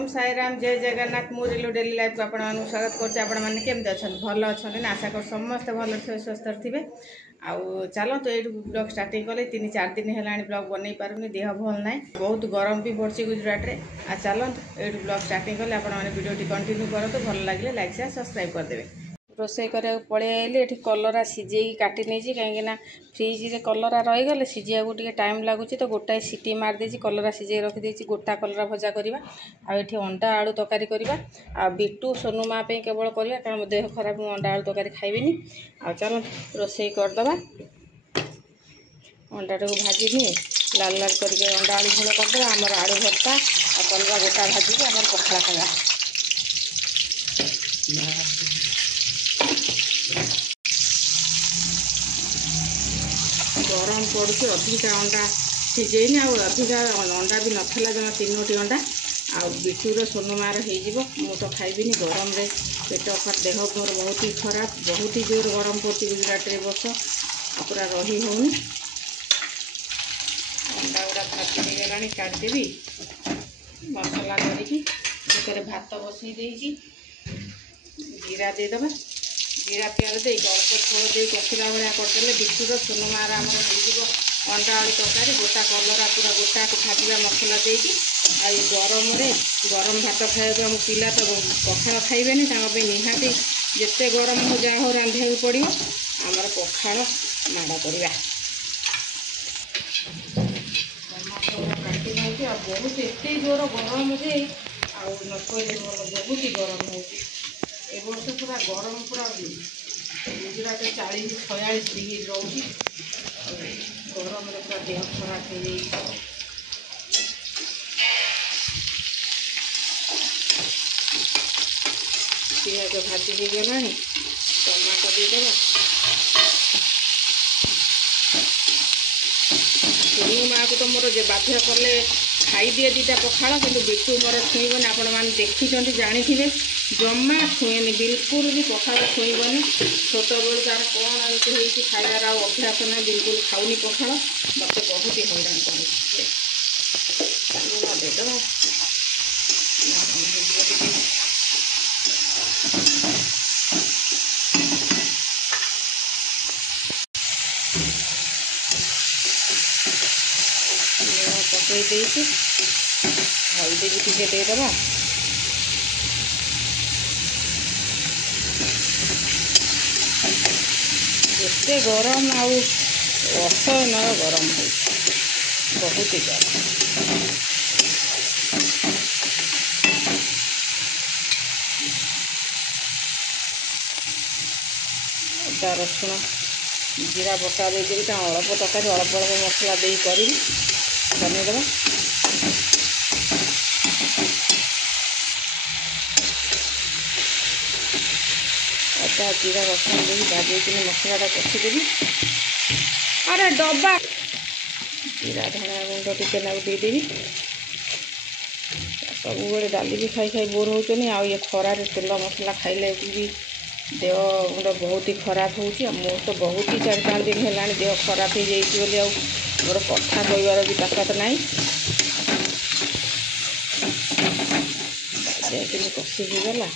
ओम साई राम जय जगन्नाथ मु रिलु daily life को आपण स्वागत करते केमती अच्छा भल अच्छा ना आशा कर समस्ते भल थे स्वस्थ थे आउ चलत ये ब्लॉग स्टार्टिंग कले 3-4 दिन है ब्लॉग बनई पारुनी देह भल ना बहुत गरम भी पड़ी गुजरात में आ चलत ये ब्लॉग स्टार्टिंग कले आपने वीडियो कंटिन्यू करूँ भल लगे लाइक शेयर सब्सक्राइब करदे रोसे करा पलि आइली ये कलरा सिझे काटी नहीं कहीं फ्रिज रे कलरा रहीगले सिझा को टाइम लगुच तो गोटाए सीटी मारदे कलरा सिझे रखिदे गोटा कलरा भजा करवा आठ अंडा आलू तरकारी करवा आ बिटू सोनू माँ पे केवल करवा कारण देह खराब मुझे अंडा आलू तरकारी खाइबिनी आ चल रोसे करदे अंडा टाक भाजी लाल लाल करके अंडा आलू झोल करदे आमर आलू भर्ता आ कलरा गोटा भाजी आम पखाड़ा खावा गरम पड़ुची अधिका अंडा सीझेनी अधिका अंडा भी नाला जमा 3टी अंडा आ बिटूर सोनुमार हो तो खाइबिनी गरम रे पेट देह मोर बहुत ही खराब बहुत ही जोर गरम पड़ी गुजरात रे बस पूरा रही होनी अंडा गुड़ा भाजी हो गला काटदेवी मसला करके भात बसई देगी जीरा देदे जीरा प्याज दे अल्प झोल दे कषिला भाया करदे बिटूर सोनुमार आम हो अंडा आलू तरकारी गोटा कलरा पूरा गोटा भाजा मसला देकी आ गरम गरम भात खाया आम पिला तो पखाड़ खाइबे निहाती जिते गरम हो जा हो रांधा पड़ो आमर पखाड़ माड़ करवा काटी नौ बहुत एत जोर गरम जे आल बहुत ही गरम हो वर्ष पूरा गरम पूरा गुजरात 40-46 डिग्री रोचे गरम पूरा देह खराब हो जाए पियाज भाजी हो गला टमाटो देदे सोनू माँ को तो मोर बाध्य कले खाईदिए दीटा पखाड़ कि बिटू मोर छुईबनी आपण मैंने देखी जानी जमा छुएनि बिल्कुल भी पखाड़ छुईबनी छोट बेलू तार कौन आमती खाइबार अभ्यास ना बिल्कुल खाऊनी पखाड़ मत बहुत ही हैरान कर पकई हल्दी भी टी देदे एते गरम असहन गरम हो बहुत ही गरम अदा रसुण जीरा बटा देदेवी अल्प तरकारी अल्प अल्प मसला दे कर बनेदे अदा जीरा रसुण दे भाजी मसला कषिदेवी अरे डब्बा जीरा धनिया गुंड टिके देदेवी सब डाली भी खाई खाई बोर होचनी आ ये खरार तेल मसला खाइले भी देह गुंड बहुत ही खराब हो मोर तो बहुत ही 4-5 दिन है देह खराब हो जाइए मोर कथा कहबार भी ताकत ना कषि होगला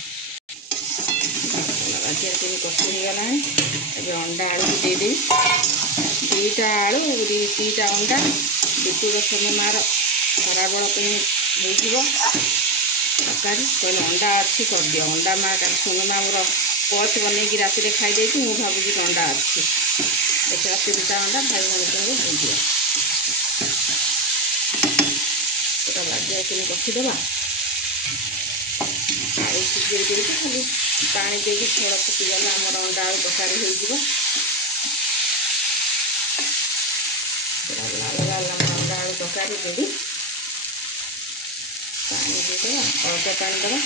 कषि होगला अंडा आलू भी देदेवी 2टा आलू 2टा अंडा बिटूर सोनुमार खराबल हो तरकारी कहले अंडा अच्छी कर दियो अंडा माँ सोनुमा मोर पच बनई राति खाई मुझे भावुँ अंडा अच्छी देखा 3टा अंडा भाई भाई हो पूरा बाजे कषिदे आलू सिझे दे खाली पानी दे झोल फुटिगला आमर अंडा आलू तरकारी हो लाल लाल अंडा आलू तरकारी देवी पानी देदे अल्प पानी दबा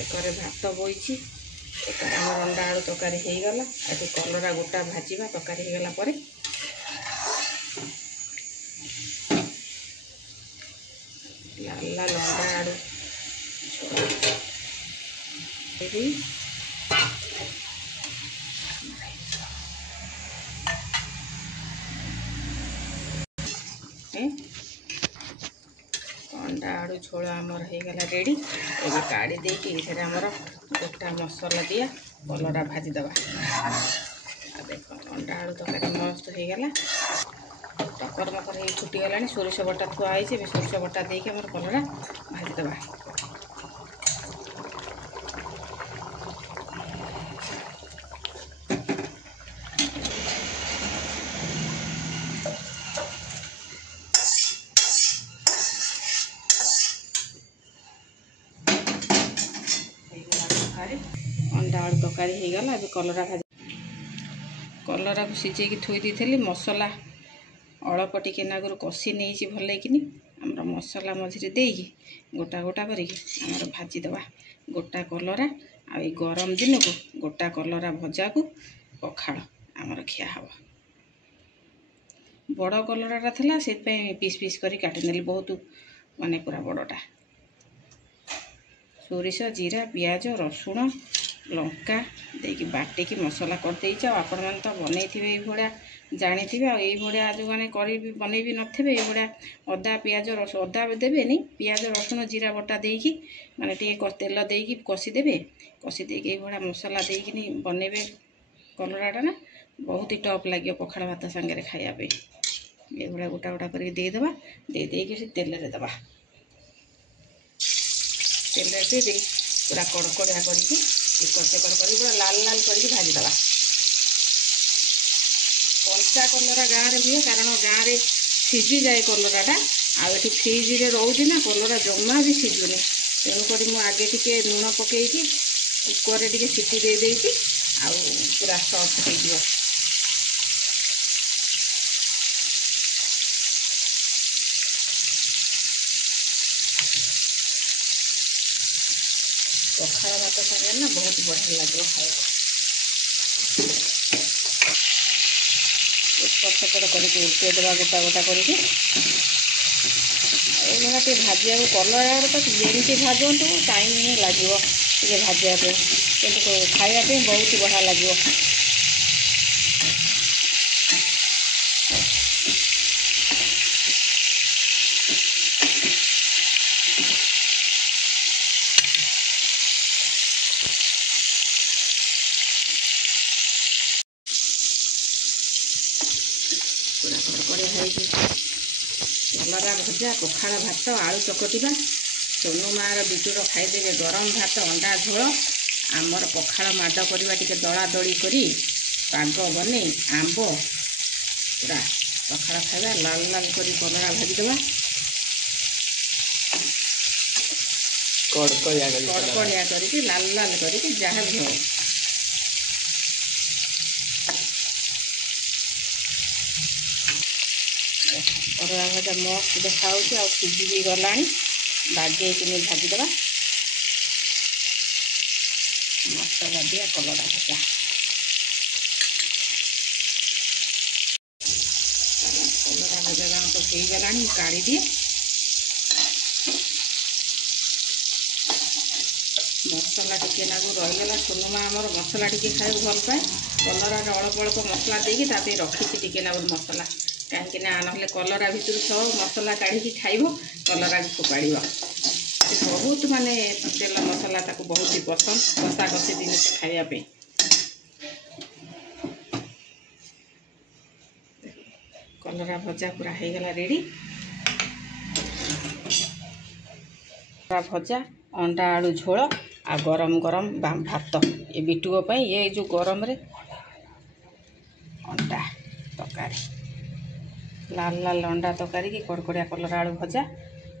एक भात बही आमर अंडा आलू तरकारी हो गला ये कलरा गोटा भाजवा तरकारी हो गला लाल लाल अंडा आलू अंडा आलू झोल आमर होगला रेडी। ये काढ़ी देर आमर गोटा मसला दिया कलरा भाजीदबा। देख अंडा आलू तरकारी मस्त होगला टकर मकर हो फुटीगला। सोरिष बटा थुआई सोरिष बटा देके आम कलरा भाजीदबा। अंडा आलू तरकारी होगला। अब कलरा भाजी कलरा को सीझे थोई दी मसला अल्प टिके नागर कषि नहीं भल कि मसला मझे देकी गोटा गोटा कर भाजीदबा। गोटा कलरा आ गरम दिन को गोटा कलरा भजा को पखाड़ आमर खिया हम। बड़ कलराटा था से पीस पीस कर काटिदेली बहुत माने पूरा बड़टा। सोरिष जीरा पियाज रसुण लंका देकी बाटिकी मसला करदे। आपण मैंने तो बनई ये जानी आ जो मैंने बनई भी नथिबे ये अदा पियाज रस अदा देवेनि पियाज रसुण जीरा बटा देकी माने टे तेल देकी कषिदेवे। कषि देकी ये मसला देकी बनइबे कलराटा ना बहुत ही टॉप लगे पखाड़ भात सांगे खायापे। ये गोटा गोटा कर देदेबा देदेकी तेल रे दबा। तेल दे पूरा कड़कड़िया करके सेकड़ कर पूरा लाल लाल करके भाजीदबा। कंचा कलरा गाँव में हुए कारण गाँव में सीझी जाए कलराटा आठ फ्रिज रे रोचे ना कलरा जमा भी सीझुनि। तेणुक आगे टिके लुण पकई कुकर टे सीटी दे देती पूरा सफ्ट हो। पखाड़ भात सागे ना बहुत बढ़िया लगे खाए। पचपड़ करके उल्टे देवा गोटा गोटा करके भाजा कलर तो जमी भाजतु टाइम ही लगे भाजापे कि खायापे बहुत बढ़िया लगे। पूरा कड़कड़े भाई कलरा भजा पखाड़ भात आलू चकटा सोनू मार बिटूर खाईदेवे गरम भात अंडा झोल आमर पखाड़ माड करवा टे दला दली करी पाग बने आंब पूरा पखाड़ खाଇବା लाल लाल करी कलरा भाजीदबा। कड़कड़िया करके लाल लाल करके जहाँ भी हो कलरा भजा मस्त देखा सीझी भी गला बागे भाजीदबा। मसला दिया कलरा भजा कलरा भजा गाँव तो हो गला काढ़ी दिए। मसला टिके नागू रहीगला सोनुमा आमर मसला टिके खाए भल पाए कलरा अल्प अल्प मसला देकी रखी टिके नागू मसला कहीं ना कलरा भितर सब मसला काढ़ी खाइब कलरा फोपाड़ बहुत माने तेल मसला ताको बहुत ही पसंद कषा कषि जिनिस खायापे। कलरा भजा पूरा होगला रेडी। कलरा भजा अंडा आलू झोल आ गरम गरम भात ये बिटुओ पाई ये जो गरम रे अंडा तरकारी लाल लाल अंडा तरकारी की कड़कड़िया कलरा आलू भजा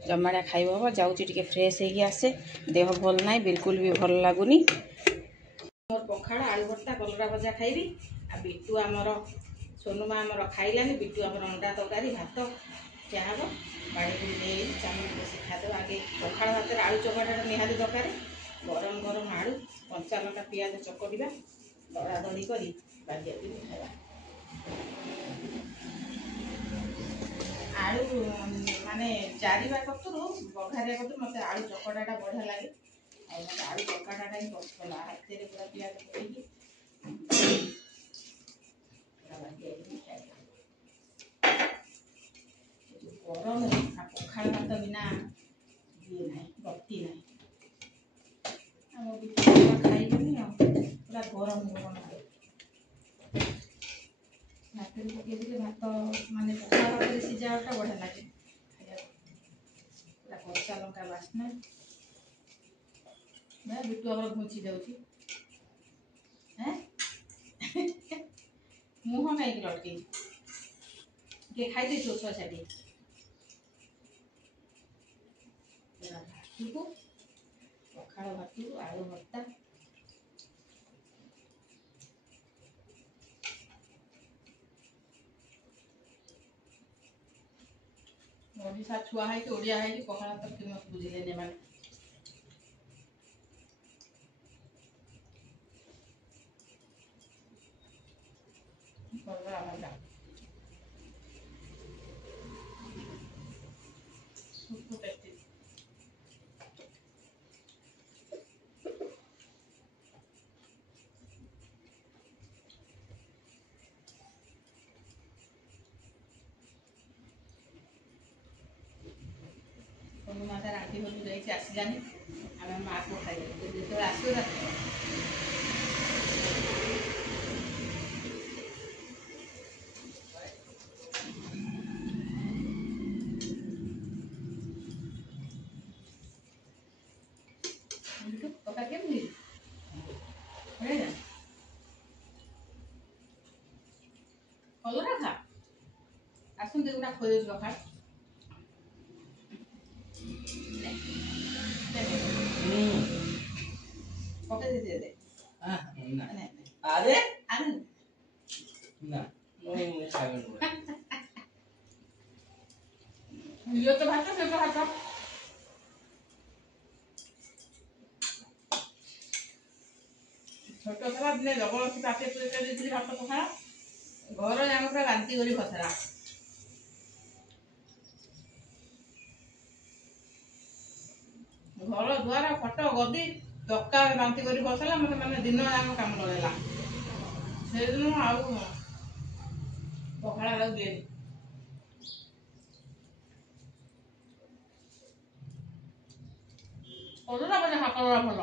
जमाड़ा खाइब हम जाऊँगी टे फ्रेश होगी आसे देह भल ना बिल्कुल भी भल लगुनि। मोर पखाड़ आलू भर्ता कलरा भजा खाइबी आ बिटू आमर सोनुमा आमर खाइलानी बिटू आमर अंडा तरकारी भात क्या हम बाड़ी चामच बस खाद आगे पखाड़ भात आलू चकटा निहाती दरकार गरम गरम आलू कंचा लंका पियाज चकटा दड़ा दड़ी कर खाଇବା। आलू माने जारिबा कतुरु बघारिया कतुरु मते आलू चकटाटा बढ़िया लगे और मते आलू चकटाटा ही पसंद हाथ रे पूरा पियाज पकेई पकईदे भात मानने पखा भात सीझाटा बढ़िया लगे पूरा कच्चा लंका बास्ना बिटू आम घुंची जाऊँगी मुह कहीं लटके किए खाई छो छुआ छाटी भात को पखाड़ भात आलू भर्ता ओडिशा छुआ है कि ओडिया है कि पखाड़ तक कि मत बुझिले ने माने करबा भजा सुपर टेस्टी माता रांटी घर जाइए आसलानी आम माँ को खाई जो आस पका केमती कलरा खा आसते गोटा खोज खा पके दे दे अरे अरे ना ये तो भात से तो भात छोट थला दिने जबरदस्ती पाटे पुरे देती भात पखा घर जाम पूरा बांती करी खसरा घर द्वार खट गदी चक्का बांती करी बसला मत मैंने दिन जाक कम लगेगा से दिन आउ पखाड़ा दिए कलरा भजा खा कलरा भल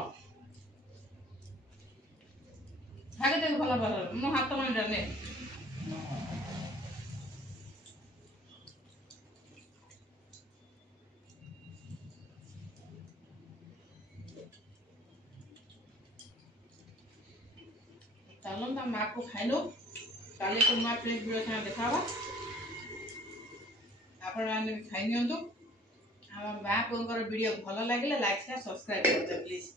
खाके देख भल भल मो हाथ मन जाने चलो ना माँ को खाई लो काले को माँ प्लेट वीडियो से देखा आपण मैंने खाई नि आम माँ को वीडियो भल लगे लाइक शेयर सब्सक्राइब कर दे प्लीज।